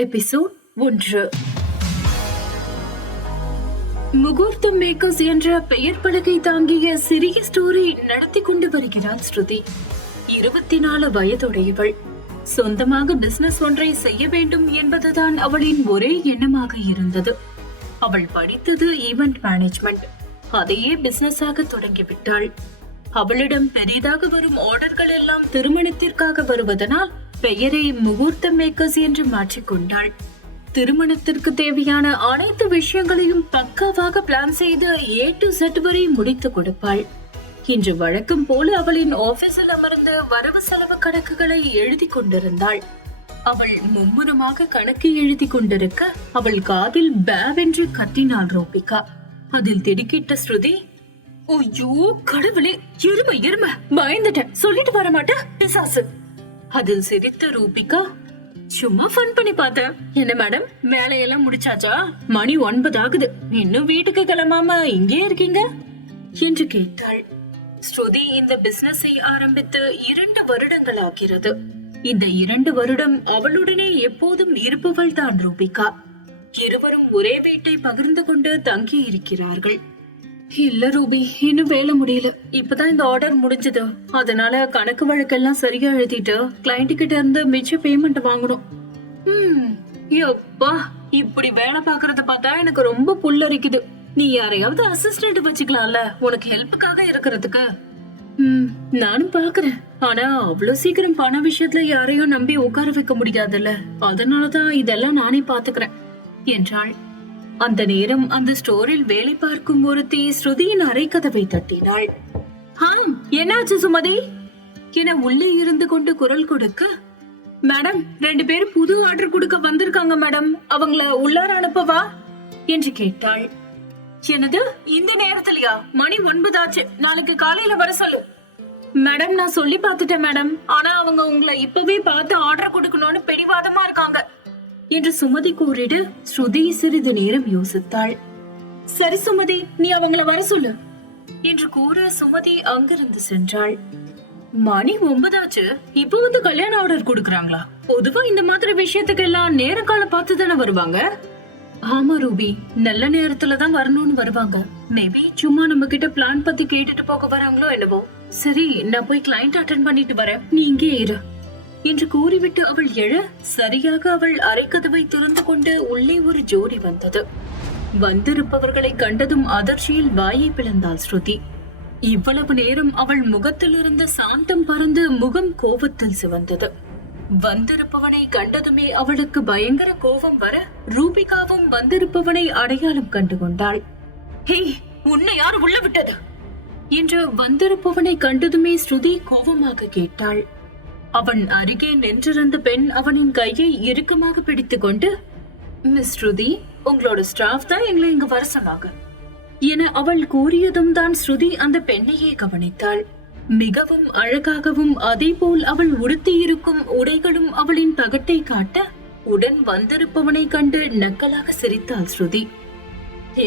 Episode 1. முகூர்த்தம் makers என்ற பெயர் பலகை தாங்கிய சிறிய ஸ்டோரி நடத்தி கொண்டு வருகிறாள் ஸ்ருதி. 24 வயதுடையவள். சொந்தமாக பிசினஸ் ஒன்றை செய்ய வேண்டும் என்பதுதான் அவளின் ஒரே எண்ணமாக இருந்தது. அவள் படித்தது ஈவென்ட் மேனேஜ்மெண்ட். அதையே பிசினஸாக தொடங்கிவிட்டாள். அவளிடம் பெரிதாக வரும் ஆர்டர்கள் எல்லாம் திருமணத்திற்காக வருவதனால் பெயரை முகூர்த்தம் மேக்கர்ஸ் என்று மாற்றிக்கொண்டாள். திருமணத்திற்கு தேவையான அனைத்து விஷயங்களையும் பக்காவாக பிளான் செய்து A to Z வரை முடித்து கொடுப்பாள். இன்று வழக்கம் போல அவளின் ஆபீஸில் அமர்ந்து வரவு செலவு கணக்குகளை எழுதி கொண்டிருந்தாள். அவள் மும்முரமாக கணக்கு எழுதி கொண்டிருக்க அவள் காதில் பேவென்று கத்தினாள் ரூபிகா. அதில் திடுக்கிட்ட ஸ்ருதி, ஐயோ கடவுளே, எருமை பயந்துட்டேன், சொல்லிட்டு வர மாட்டேன் பிசாசு. அதில் சிரித்த ரூபிகா, சும்மா ஃபன் பண்ணி பார்த்தேன். என்ன மேடம், வேலையெல்லாம் முடிச்சாச்சா? மணி 9 ஆகுது, இன்னும் வீட்டுக்கு கிளம்பாம இங்கே இருக்கீங்க என்று கேட்டாள். ஸ்ருதி இந்த பிசினஸை ஆரம்பித்து 2 வருடங்கள் ஆகிறது. இந்த 2 வருடம் அவளுடனே எப்போதும் இருப்பவள் தான் ரூபிகா. இருவரும் ஒரே வீட்டை பகிர்ந்து கொண்டு தங்கி இருக்கிறார்கள். இல்ல ரூபி, இன்னும் வேலை முடியல. இப்பதான் இந்த ஆர்டர் முடிஞ்சது. அதனால கணக்கு வழக்கெல்லாம் சரியா எழுதிட்டு கிளைண்ட் கிட்ட இருந்து மிச்ச பேமெண்ட் வாங்கணும். யப்பா, இப்படி வேலை பாக்குறத பார்த்தா எனக்கு ரொம்ப புல்லரிக்குது. நீ யாரையாவது அசிஸ்டன்ட் வச்சுக்கலாம்ல, உனக்கு ஹெல்ப்புக்காக இருக்கிறதுக்கு. நானும் பாக்குறேன். ஆனா அவ்வளவு சீக்கிரம் பண விஷயத்துல யாரையும் நம்பி உட்கார வைக்க முடியாதுல்ல. அதனாலதான் இதெல்லாம் நானே பாத்துக்கிறேன் என்றாள். அந்த நேரம் அந்த ஸ்டோரில் வேலை பார்க்கும் ஒருத்தி ஸ்ருதியின் அறை கதவை தட்டினாள். என்னாச்சு சுமதி என உள்ளே இருந்து கொண்டு குரல் கொடுக்க, மேடம் 2 பேரும் புது ஆர்டர் கொடுக்க வந்திருக்காங்க மேடம், அவங்கள உள்ளார அனுப்பவா என்று கேட்டாள். என்னது, இந்த நேரத்திலயா? மணி 9 ஆச்சு, நாளைக்கு காலையில வர சொல்லு. மேடம் நான் சொல்லி பாத்துட்டேன் மேடம், ஆனா அவங்க உங்களை இப்பவே பார்த்து ஆர்டர் கொடுக்கணும்னு பிடிவாதமா இருக்காங்க என்று சுமதி கூறிடு. ஸ்ருதி சிறிது நேரம் யோசித்தாள். சரி சுமதி, நீ அவங்கள வர சொல்லு என்று கூற சுமதி அங்கிருந்து சென்றாள். மணி 9 ஆச்சு, இப்போ வந்து கல்யாண ஆர்டர் கொடுக்கறாங்களா? பொதுவா இந்த மாதிரி விஷயத்துக்கு எல்லாம் நேர காலம் பார்த்து தானே வருவாங்க. ஆமா ரூபி, நல்ல நேரத்துலதான் வரணும்னு வருவாங்க. மேபி சும்மா நம்ம கிட்ட பிளான் பத்தி கேட்டுட்டு போக வராங்களோ என்னவோ. சரி, நான் போய் கிளைண்ட் அட்டெண்ட் பண்ணிட்டு வரேன், நீ இங்கே இரு என்று கூறிவிட்டு அவள் எழ, சரியாக அவள் அரைக்கதவை திறந்து கொண்டு உள்ளே ஒரு ஜோடி வந்தது. வந்திருப்பவர்களை கண்டதும் அதிர்ச்சியில் வாயை பிளந்தாள் ஸ்ருதி. இவ்வளவு நேரம் அவள் முகத்தில் இருந்த சாந்தம் பறந்து முகம் கோபத்தில் சிவந்தது. வந்திருப்பவனை கண்டதுமே அவளுக்கு பயங்கர கோபம் வர, ரூபிகாவும் வந்திருப்பவனை அடையாளம் கண்டு கொண்டாள். ஹே, உன்னை யார் உள்ள விட்டது என்று வந்திருப்பவனை கண்டதுமே ஸ்ருதி கோபமாக கேட்டாள். அவன் அருகே நின்றிருந்த பெண் அவனின் கையை இறுக்கமாக பிடித்துக் கொண்டு, மிஸ் ஸ்ருதி, உங்களோட ஸ்டாஃப் தான் எங்களை இங்கு வர சொன்னாங்க என அவள் கூறியதும் தான் ஸ்ருதி அந்த பெண்ணையே கவனித்தாள். மிகவும் அழகாகவும் அதே போல் அவள் உடுத்தியிருக்கும் உடைகளும் அவளின் பகட்டை காட்ட, உடன் வந்திருப்பவனை கண்டு நக்கலாக சிரித்தாள் ஸ்ருதி.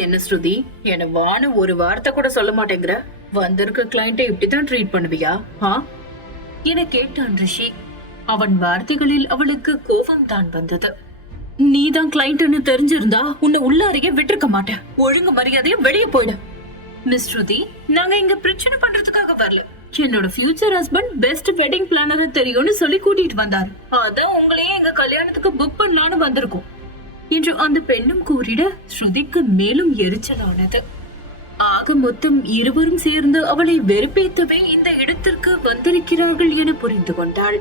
என்ன ஸ்ருதி, என வான்னு ஒரு வார்த்தை கூட சொல்ல மாட்டேங்கிற? வந்திருக்க கிளைண்ட்டை இப்படிதான் ட்ரீட் பண்ணுவியா என கேட்டான் ரிஷி. அவன் வார்த்தைகளில் அவளுக்கு கோபம் தான் வந்தது. நீதான் கிளைண்ட்னு தெரிஞ்சிருந்தா உன்னை உள்ள அருகே விட்டுருக்க மாட்டேன். ஒழுங்கு மரியாதையா வெளியே போயிடு. மிஸ் ஸ்ருதி, நாங்க இங்க பிரச்சனை பண்றதுக்காக வரல. என்னோட ஃபியூச்சர் ஹஸ்பண்ட் பெஸ்ட் வெட்டிங் பிளானரை தெரியும்னு சொல்லி கூட்டிட்டு வந்தாரு. அதான் உங்களையே எங்க கல்யாணத்துக்கு புக் பண்ணலான்னு வந்திருக்கோம் என்று அந்த பெண்ணும் கூறிட, ஸ்ருதிக்கு மேலும் எரிச்சலானது. ஆக மொத்தம் இருவரும் சேர்ந்து அவளை வெறுப்பேற்றவே இந்த இடத்திற்கு வந்திருக்கிறார்கள் என புரிந்து கொண்டாள்.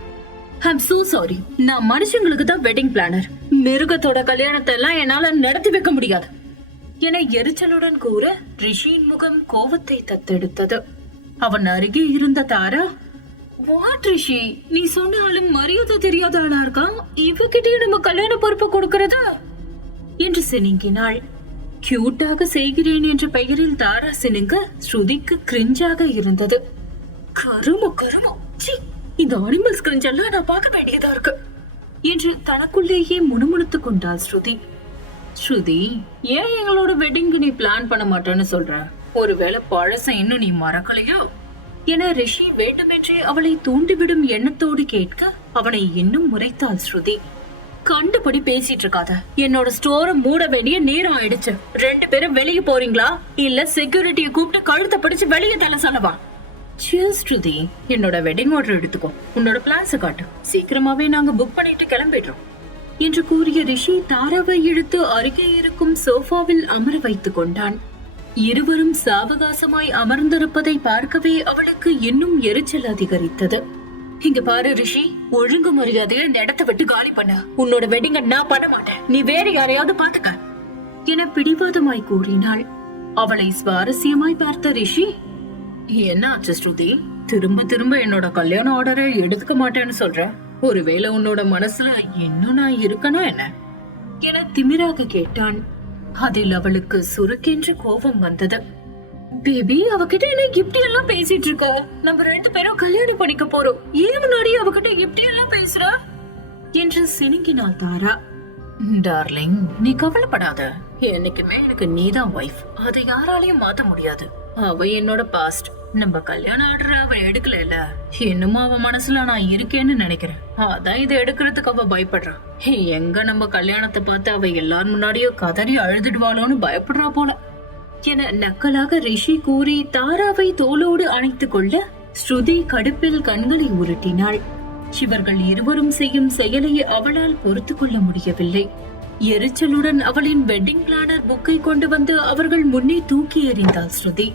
ஐம் சோ சாரி, நான் மனுஷங்களுக்கு தான் வெட்டிங் பிளானர். மிருகத்தோட கல்யாணத்தை எல்லாம் என்னால நடத்தி வைக்க முடியாது என எரிச்சலுடன் கூற, ரிஷியின் முகம் கோபத்தை தத்தெடுத்தது. அவன் அருகே இருந்த தாரா, வாட் ரிஷி, நீ சொன்னாலும் மரியாதை தெரியாத ஆளா இருக்கான், இவகிட்டே நம்ம கல்யாண பொறுப்பு கொடுக்கறதா என்று சினிங்கினாள். கியூட்டாக செய்கிறேன் என்ற பெயரில் தாரா சினுங்க ஸ்ருதிக்கு கிரிஞ்சாக இருந்தது. கருமோ இந்த அனிமல்ஸ் கிரிஞ்செல்லாம் நான் பார்க்க வேண்டியதா இருக்கு என்று தனக்குள்ளேயே முணுமுணுத்துக் கொண்டாள் ஸ்ருதி. ஸ்ருதி, ஏன் எங்களோட வெட்டிங்கு நீ பிளான் பண்ண மாட்டேன்னு சொல்ற? ஒருவேளை பழச இன்னும் நீ மறக்கலையோ என ரிஷி வேண்டுமென்றே அவளை தூண்டிவிடும் எண்ணத்தோடு கேட்க, அவனை இன்னும் முறைத்தாள் ஸ்ருதி. கண்டுபடி பேசிட்டு இருக்காத. என்னோட ஸ்டோரை மூட வேண்டிய நேரம் ஆயிடுச்சு. 2 பேரும் வெளியே போறீங்களா இல்ல செக்யூரிட்டியை கூப்பிட்டு கழுத்தை பிடிச்சு வெளியே தள்ள சொல்லவா? ஸ்ருதி, என்னோட வெட்டிங் ஆர்டர் எடுத்துக்கோ. உன்னோட பிளான்ஸை காட்டு. சீக்கிரமாவே நாங்க புக் பண்ணிட்டு கிளம்பிடுறோம் என்று கூறிய ரிஷி தாராவை இழுத்து அருகே இருக்கும் சோஃபாவில் அமர வைத்துக் கொண்டான். இருவரும் சாவகாசமாய் அமர்ந்திருப்பதை பார்க்கவே அவளுக்கு இன்னும் எரிச்சல் அதிகரித்தது. இங்க பாரு ரிஷி, ஒழுங்கு மரியாதையா இந்த இடத்தை விட்டு காலி பண்ண. உன்னோட வெட்டிங்க நான் பண்ண மாட்டேன். நீ வேற யாரையாவது பாத்துக்க என பிடிவாதமாய் கூறினாள். அவளை சுவாரஸ்யமாய் பார்த்த ரிஷி, என்ன ஆச்சு ஸ்ருதி? திரும்ப திரும்ப என்னோட கல்யாண ஆர்டரை எடுத்துக்க மாட்டேன்னு சொல்ற. ஒருவேளை உன்னோட மனசுல இன்னும் நான் இருக்கணும் என்ன என திமிராக கேட்டான். அதில் அவளுக்கு சுருக்கென்று கோபம் வந்தது. பேபி, அவகிட்ட என்ன இப்படி எல்லாம் பேசிட்டு இருக்க? நம்ம 2 பேரும் கல்யாணம் பண்ணிக்க போறோம். ஏன் முன்னாடி அவகிட்ட இப்படி எல்லாம் பேசுற என்று சினுங்கினாள் தாரா. டார்லிங், நீ கவலைப்படாத. என்னைக்குமே எனக்கு நீதான் வைஃப். அதை யாராலையும் மாத்த முடியாது. அவ என்னோட பாஸ்ட். நம்ம கல்யாண ஆர்டர் அவ எடுக்கல. இன்னும் அவ மனசுல நான் இருக்கேன்னு நினைக்கிறேன். அதான் இதை எடுக்கிறதுக்கு அவ பயப்படுறா. எங்க நம்ம கல்யாணத்தை பார்த்து அவ எல்லாரும் முன்னாடியும் கதறி அழுதுடுவாளோன்னு பயப்படுறா போல என நக்கலாக ரிஷி கூறி தாராவை தோளோடு அணைத்துக் கொள்ள ஸ்ருதி கடுப்பில் கண்களை உருட்டினாள். இவர்கள் இருவரும் செய்யும் செயலை அவளால் பொறுத்து கொள்ள முடியவில்லை. எரிச்சலுடன் அவளின் வெட்டிங் பிளானர் புக்கை கொண்டு வந்து அவர்கள் முன்னே தூக்கி எறிந்தாள் ஸ்ருதி.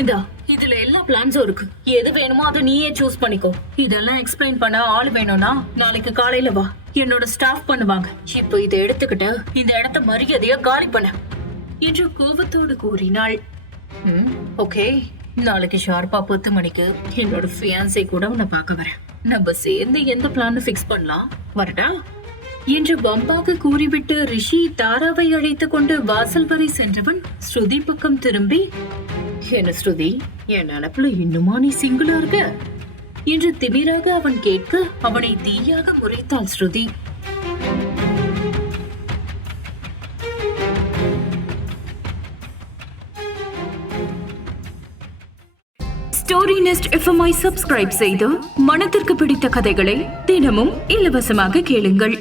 இந்தா, இதுல எல்லா பிளான்ஸும் இருக்கு. எது வேணுமோ அதை நீயே சூஸ் பண்ணிக்கோ. இதெல்லாம் எக்ஸ்பிளைன் பண்ண ஆள் வேணும்னா நாளைக்கு காலையில வா. என்னோட ஸ்டாஃப் பண்ணுவாங்க. இப்போ இதை எடுத்துக்கிட்டு இந்த இடத்த மரியாதையா காலி பண்ண என்று கோபத்தோடு கூறினாள். ஓகே, நாளைக்கு ஷார்ப்பா 10 மணிக்கு என்னோட ஃபியான்சே கூட உன்னை பார்க்க வரேன். நம்ம சேர்ந்து எந்த பிளான் ஃபிக்ஸ் பண்ணலாம், வரட்டா என்று பம்பாக கூறிவிட்டு ரிஷி தாராவை அழைத்துக் கொண்டு வாசல் வரை சென்றவன் ஸ்ருதி பக்கம் திரும்பி, என்ன ஸ்ருதி, என் நினப்புல இன்னுமா நீ சிங்கிளா இருக்க என்று திமிராக அவன் கேட்க அவனை தீயாக முறைத்தாள் ஸ்ருதி. ஸ்டோரி நெஸ்ட் எஃப்எம்ஐ சப்ஸ்கிரைப் செய்து மனதிற்கு பிடித்த கதைகளை தினமும் இலவசமாக கேளுங்கள்.